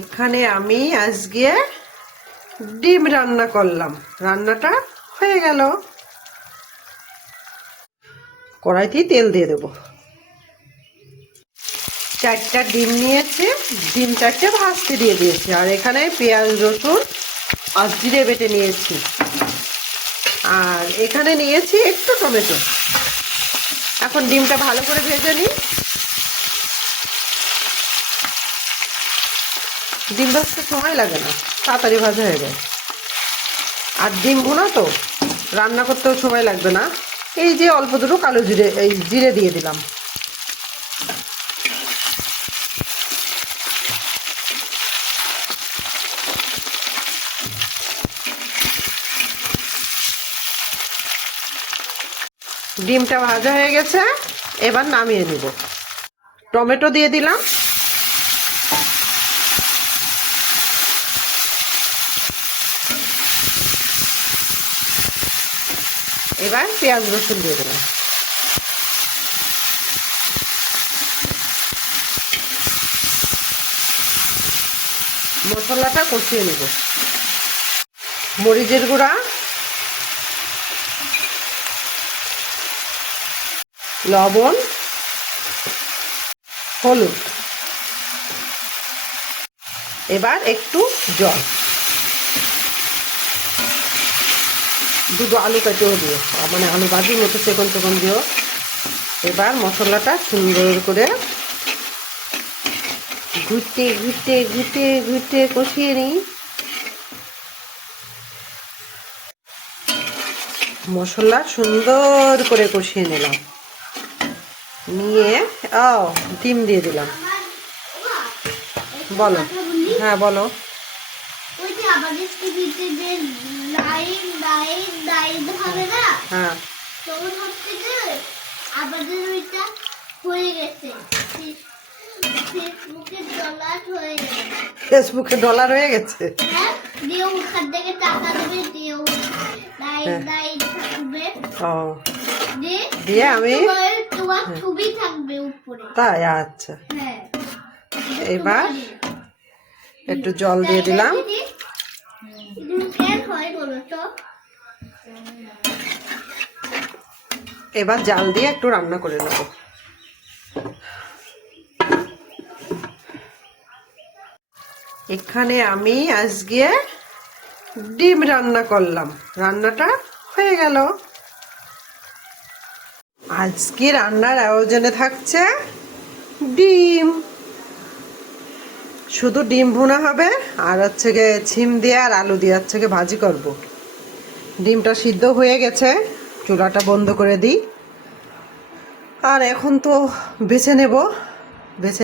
এখানে আমি আজকে ডিম রান্না করলাম। রান্নাটা হয়ে গেল। কড়াইতে তেল দিয়ে দেব। 4টা ডিম নিয়েছি, ডিম 4টে ভাজতে দিয়ে দিয়েছি। আর এখানে পেঁয়াজ রসুন আর জিরে বেটে নিয়েছি। আর এখানে নিয়েছি একটু টমেটো। এখন ডিমটা ভালো করে ভেজে নিই। ডিম ভাজতে সময় লাগে না, তাড়াতাড়ি ভাজা হয়ে যায়। আর ডিম ভুনা তো রান্না করতেও সময় লাগবে না। এই যে অল্প দুটো কালো জিরে, এই জিরে দিয়ে দিলাম। ডিমটা ভাজা হয়ে গেছে, এবার নামিয়ে নিব। টমেটো দিয়ে দিলাম। এবার পেঁয়াজ রসুন দিয়ে দিলাম। মশলাটা কষিয়ে নেব। মরিচের গুঁড়া, লবণ, হলুদ, এবার একটু জল। দুটো আলু কেটেও দিও, মানে আলু ভাজির মতো সেকন সেকন দিও। এবার মশলাটা সুন্দর করে ঘুরতে ঘুরতে ঘুরতে ঘুরতে কষিয়ে নিই। মশলা সুন্দর করে কষিয়ে নিলাম, নিয়ে ডিম দিয়ে দিলাম। বলো। হ্যাঁ বলো। হ্যাঁ ফেসবুকে ডলার হয়ে গেছে। দিয়ে আমি তাই, আচ্ছা। এবার একটু জল দিয়ে দিলাম। এবার জাল দিয়ে একটু রান্না করে নেব। এখানে আমি আজকে ডিম রান্না করলাম। রান্নাটা হয়ে গেল। আজকে রান্নার আয়োজনে থাকছে ডিম। শুধু ডিম ভুনা হবে, আর হচ্ছে গিয়ে ছিম দিয়ে আর আলু দিয়ে হচ্ছে গিয়ে ভাজি করব। ডিমটা সিদ্ধ হয়ে গেছে, চুলাটা বন্ধ করে দিই। আর এখন তো বেছে নেব। বেছে